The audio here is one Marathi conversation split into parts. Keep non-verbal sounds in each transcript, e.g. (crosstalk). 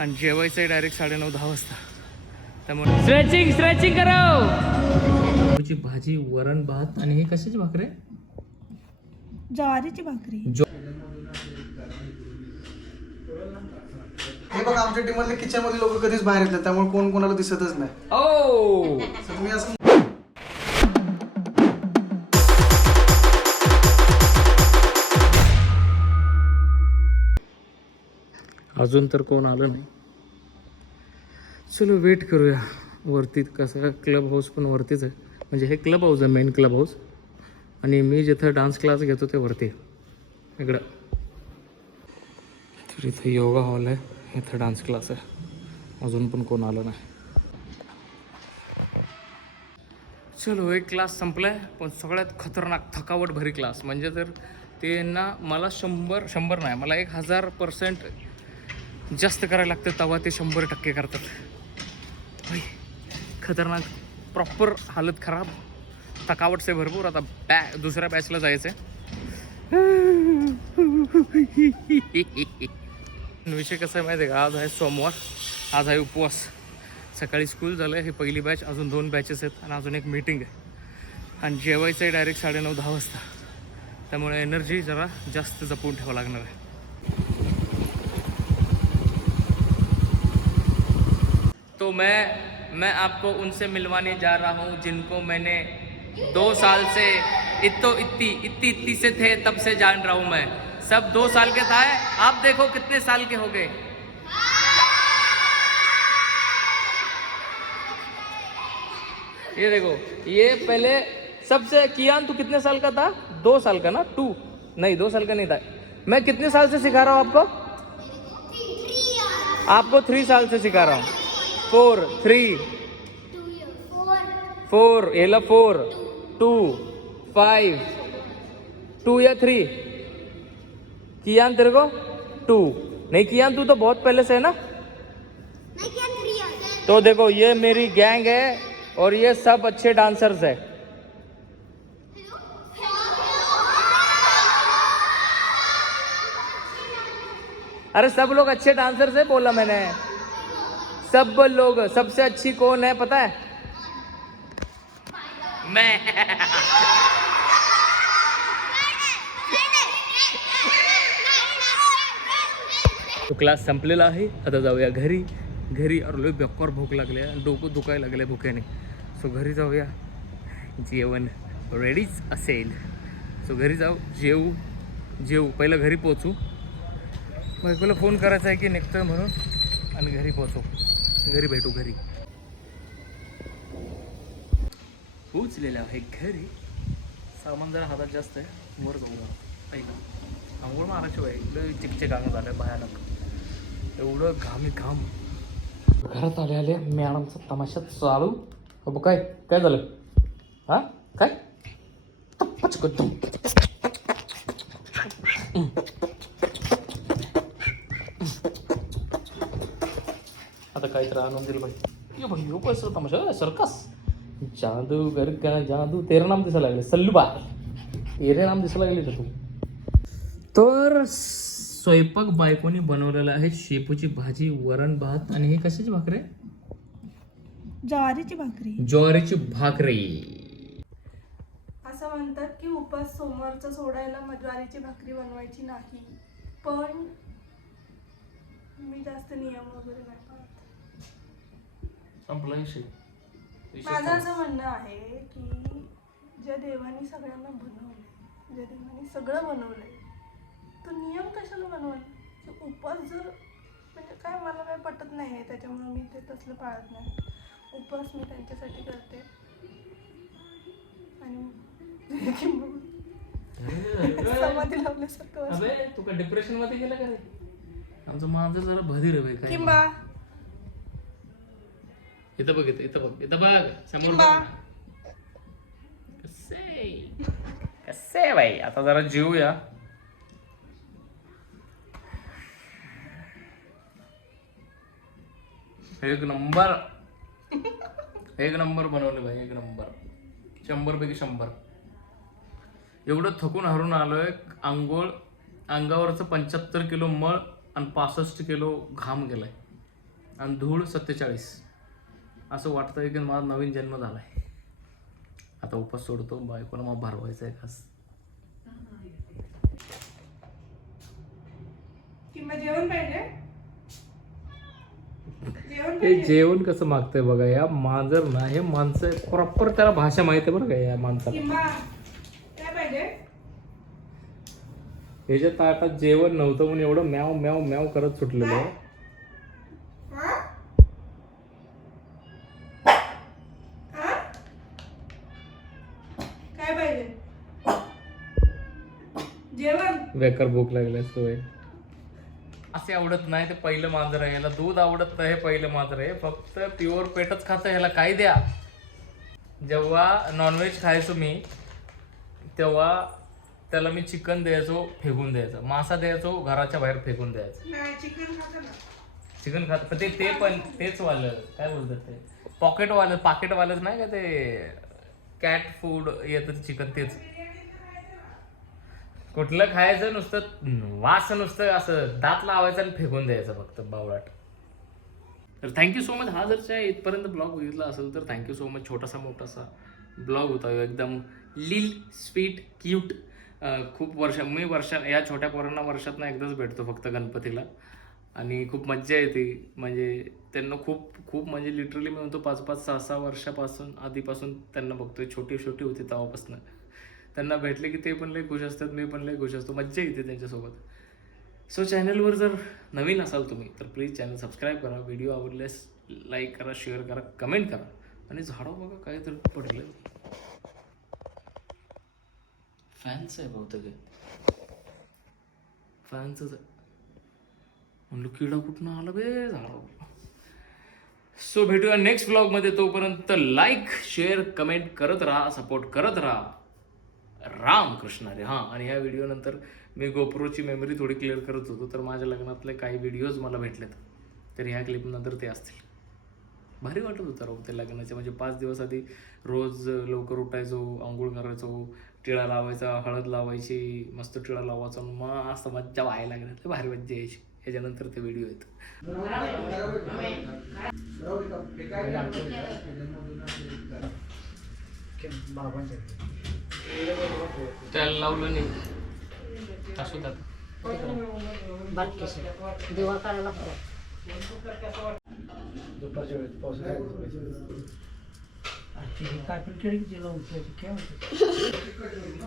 आणि जेवायचं आहे डायरेक्ट साडेनऊ दहा वाजता. त्यामुळे स्ट्रेचिंग स्ट्रेचिंग करो ची भाजी वरण भात आणि हे कशाची भाकरी? ज्वारीची भाकरी. जो हे बघा आमच्या टीममधले किचनमध्ये लोक कधीच बाहेर येतात त्यामुळे कोण कोणाला दिसतच नाही. ओ! तर तुम्ही असं अजून तर कोण आलं नाही. चलो वेट करूया. वरती कसं क्लब हाऊस पण वरतीच आहे. म्हणजे हे क्लब हाऊस आहे मेन क्लब हाऊस आणि मी जिथं डान्स क्लास घेतो ते वरती इकडं. तर इथं योगा हॉल आहे. इथं डान्स क्लास आहे. अजून पण कोण आलं नाही. चलो एक क्लास संपलाय. पण सगळ्यात खतरनाक थकावट भरी क्लास म्हणजे तर ते ना मला शंभर शंभर नाही मला एक हजार पर्सेंट जास्त करायला लागतं तेव्हा ते शंभर टक्के करतात. खतरनाक प्रॉपर हालत खराब. थकावट से भरपूर. आता बॅ दुसऱ्या बॅचला जायचं (laughs) विषय कसा आहे माहिती आहे का? आज आहे सोमवार. आज आहे उपवास. सकाळी स्कूल झालं आहे हे पहिली बॅच अजून दोन बॅचेस आहेत आणि अजून एक मीटिंग आहे. आणि जेवायचं आहे डायरेक्ट साडेनऊ दहा वाजता. त्यामुळे एनर्जी जरा जास्त जपून ठेवावं लागणार आहे. तो मैं मैं आपको उनसे मिलवाने जा रहा हूँ जिनको मैंने दो साल से इतो इतनी इतनी इतनी से थे तब से जान रहा हूँ मैं। सब दो साल के था आप देखो कितने साल के हो गए। ये देखो ये पहले सबसे कियान तू कितने साल का था? दो साल का ना? टू। नहीं दो साल का नहीं था। मैं कितने साल से सिखा रहा हूँ आपको? आपको थ्री साल से सिखा रहा हूँ। फोर थ्री फोर ये लो फोर टू फाइव टू या थ्री कियान तेरे को? टू नहीं कियान तू तो बहुत पहले से है ना? तो देखो, ये मेरी गैंग है और ये सब अच्छे डांसर्स है। अरे सब लोग अच्छे डांसर्स है, बोला मैंने। सब लोग सबसे अच्छी कौन है पता है? मैं। तो क्लास संपलेला आहे. आता जाऊया घरी. घरी अरे बेकार भूक लागली आहे. डोकं दुखायला लागले भुक्याने सो घरी जाऊया. जेवण रेडीच असेल. सो घरी जाऊ जेऊ जेऊ. पहिलं घरी पोचू बायकोला फोन करायचा आहे की निघतोय म्हणून? आणि घरी पोचू घरी भेटू घरी. पोचलेलं आहे घरी सामान जरा हातात जास्त आहे वर जाऊ ऐका आंघोळ माराशिवाय लय चिकचिक अंग झालं भयानक. एवढं घामी घाम घरात आले आले मॅडमचा तमाशा चालू. अबो काय? काय झालं? हा? काय? तप्पच करतो काहीतरी आणून दिलं ये भाई यो पैसा तमाशा सर्कस. जादूगर का जादू तेरं नाम दिसायला लागले. सल्लूबार तेरे नाम दिसायला लागले का तू. तर स्वयंपाक बायकोनी बनवलेला आहे शेपूची भाजी वरण भात आणि हे कशाची भाकरी? ज्वारीची भाकरी. ज्वारीची भाकरी. असं म्हणतात की उपास सोमवारचा सोडायला मग ज्वारीची भाकरी बनवायची नाही. पण मी जास्त नियम वगैरे नाही पाळत. संपला विषय. विषय माझं असं म्हणणं आहे की ज्या देवाने सगळ्यांना बनवलंय ज्या देवाने सगळं बनवलंय तो नियम कशाला बनवल? तो उपवास जर म्हणजे काय मला काय पटत नाही आहे त्याच्यामुळे मी ते तसलं पाळत नाही. उपवास मी त्यांच्यासाठी करते. आणि (laughs) समाधी लावल्यासारखं वाटतं. अबे तू का डिप्रेशनमध्ये गेला का रे? आमचं माझं जरा भदीर आहे बाई काय किंबा इथं बघ इथं इथं बघ इथं बघ समोर बघ. कसे? कसे बाई? आता जरा जेवूया एक नंबर. एक नंबर बनवले भाई एक नंबर. शंभर पैकी शंभर. एवढं थकून हरून आलोय आंघोळ अंगावरचं पंच्याहत्तर किलो मळ आणि पासष्ट किलो घाम गेलाय. आणि धूळ सत्तेचाळीस. असं वाटतं की माझा नवीन जन्म झाला आहे आता उपास सोडतो बायकोला मग भरवायचा आहे खास जेवण पाहिजे? जेवण हे कसं मागतंय बघा या मांजर ना हे माणसं प्रॉपर त्याला भाषा माहिती आहे बरं का या माणसाला. ह्याच्या ताटात जेवण नव्हतं म्हणून एवढं म्याव म्याव म्याव करत सुटलेलं आहे हा? हा? काय पाहिजे जेवण बेकार भूक लागली सोय असे आवडत नाही ते पहिलं मांजर आहे. याला दूध आवडत नाही हे पहिलं मांजर आहे. फक्त प्युअर पेटच खातं ह्याला काय द्या. जेव्हा नॉनव्हेज खायचो मी तेव्हा त्याला मी चिकन द्यायचो फेकून द्यायचं. मासा द्यायचो घराच्या बाहेर फेकून द्यायचं. नाही चिकन खातो ना. चिकन खात पण ते ते पण तेच वालं काय बोलतात ते? पॉकेट वालं पाकिट वालंच नाही का ते? कॅट फूड येतं चिकन तेच. कुठलं खायचं नुसतं वास नुसतं असं दात लावायचं आणि फेकून द्यायचं फक्त बावळाट. तर थँक्यू सो मच हा जर इथपर्यंत ब्लॉग बघितला असेल तर थँक्यू सो मच छोटासा मोठासा ब्लॉग होता. एकदम लील स्वीट क्यूट खूप वर्ष मी वर्षा या छोट्या पोरांना वर्षातनं एकदाच भेटतो फक्त गणपतीला. आणि खूप मज्जा येते. म्हणजे त्यांना खूप खूप म्हणजे लिटरली मी म्हणतो पाच पाच सहा सहा वर्षापासून आधीपासून त्यांना बघतोय. छोटी छोटी होती तेव्हापासून. त्यांना भेटले की ते पण लय खुश असतात मी पण लय खुश असतो मज्जा येते त्यांच्यासोबत. सो चॅनलवर जर नवीन असाल तुम्ही तर प्लीज चॅनल सबस्क्राईब करा व्हिडिओ आवडल्यास लाईक करा शेअर करा कमेंट करा. आणि झाडं बघा काय तर पडलं फॅन्स आहे बहुतेक. फॅनच म्हणलं किडा कुठनं आला बे झाडावर? सो भेटूया नेक्स्ट ब्लॉगमध्ये तोपर्यंत लाईक शेअर कमेंट करत राहा सपोर्ट करत राहा. राम कृष्ण रे हां. आणि ह्या व्हिडिओनंतर मी गोप्रोची मेमरी थोडी क्लिअर करत होतो तर माझ्या लग्नातले काही व्हिडिओज मला भेटलेत. तर ह्या क्लिपनंतर ते असतील. भारी वाटत होतं राहू ते लग्नाचे. म्हणजे पाच दिवस आधी रोज लवकर उठायचो आंघोळ करायचो टिळा लावायचा हळद लावायची मस्त टिळा लावायचा मग असं मज्जा व्हायला लागल्या भारी मज्जा यायची. ह्याच्यानंतर ते व्हिडिओ आहेत. त्याला लावलं नाही. असू द्या. दिवा लागतो. दुपारच्या वेळेत काय होतं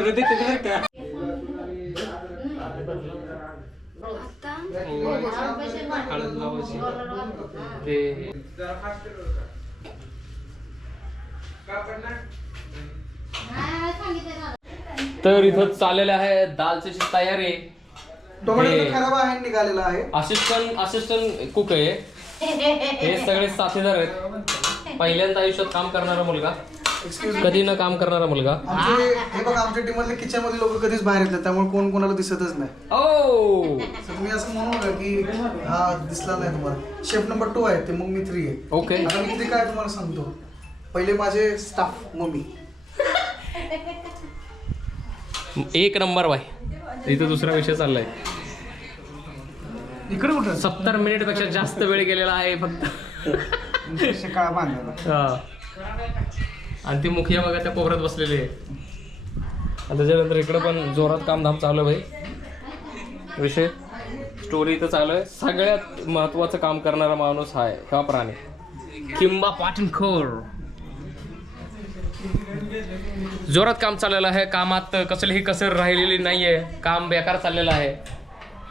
नाही आता हळद लावायची ते तर इथं चाललेलं आहे दालची तयारी. हे- खराब आहे निघालेला आहे. असिस्टंट असिस्टंट कुक आहे हे सगळे साथीदार आहेत. पहिल्यांदा आयुष्यात काम करणारा मुलगा. कधी न काम करणारा मुलगा. आमचे हे बघा आमच्या टीम मधले किचनमध्ये लोक कधीच बाहेर येतात त्यामुळे कोण कोणाला दिसतच नाही. ओ! तुम्ही असं म्हणू नका की हा दिसला नाही तुम्हाला. शेफ नंबर टू आहे ते मग मी थ्री आहे. ओके आता मी थ्री काय तुम्हाला सांगतो? पहिले माझे स्टाफ मम्मी. एक नंबर बाय इथं दुसरा विषय चाललाय. इकडे कुठं? सत्तर मिनिटपेक्षा जास्त वेळ गेलेला आहे फक्त. हा. आणि ती मुखिया बघा त्या कोपऱ्यात बसलेली आहे. आणि त्याच्यानंतर इकडं पण जोरात कामधाम चालू आहे भाई. विषय स्टोरी इथं चालू आहे. सगळ्यात महत्वाचं काम करणारा माणूस हा आहे का प्राणी. किंबा पाटणखोर. जोरात काम चाललेलं आहे. कामात कसलीही कसर राहिलेली नाहीये. काम बेकार चाललेलं आहे.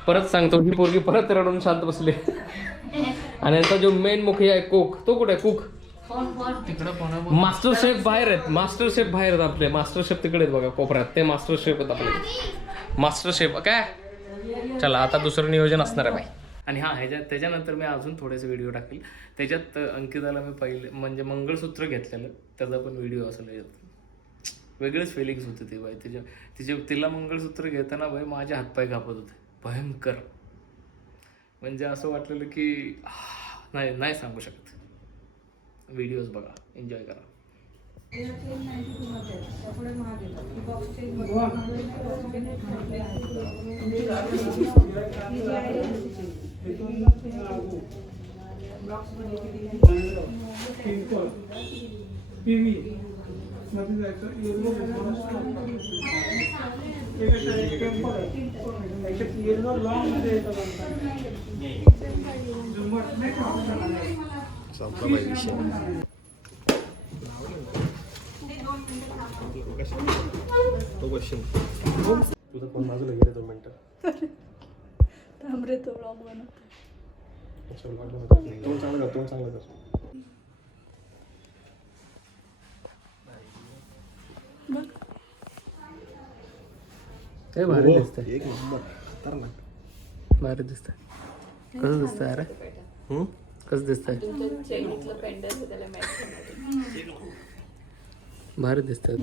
परत सांगतो ही पोरगी परत रडून शांत बसली. (laughs) आणि यांचा जो मेन मुखिया आहे कुक तो कुठे आहे? कुक. मास्टर शेफ बाहेर आहेत. मास्टर शेफ बाहेर आहेत आपले. मास्टर शेफ तिकडे आहेत बघा कोपऱ्यात. ते मास्टर शेफ आहेत आपले. मास्टर शेफ काय चला आता दुसरं नियोजन असणार आहे बाई. आणि हा ह्याच्यात त्याच्यानंतर मी अजून थोडेसे व्हिडिओ टाकेल. त्याच्यात अंकिताला मी पहिले म्हणजे मंगळसूत्र घेतलेलं. त्याचा पण व्हिडिओ असेल याच्यात वेगळेच फिलिंग्स होते ते बाई. तिच्या तिचे तिला मंगळसूत्र घेताना बाई माझे हातपाय कापत होते. भयंकर. म्हणजे असं वाटलेलं की नाही नाही सांगू शकत. व्हिडिओज बघा. एन्जॉय करा. पीव्ही मध्ये जायचं लॉंग मध्ये येतं झुंबर नाही का तुझा फोन बाजूला गेला दोन मिनिटं. थांबरे तो ब्लॉग बनवतो. तोंड चांगलं कर तोंड चांगलं कर. हे भारी दिसतंय. एक नंबर. खतरनाक. भारी दिसतंय. कसं दिसतंय अरे? हम्म? कसं दिसतंय. भारी दिसतंय.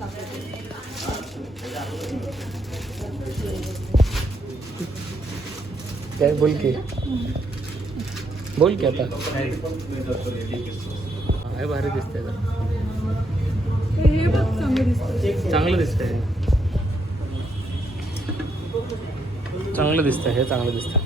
काय बोल की? बोल की आता. हा, हे भारी दिसतंय. हे चांगलं दिसतं चांगलं दिसतंय. चांगलं दिसतंय हे चांगलं दिसतंय.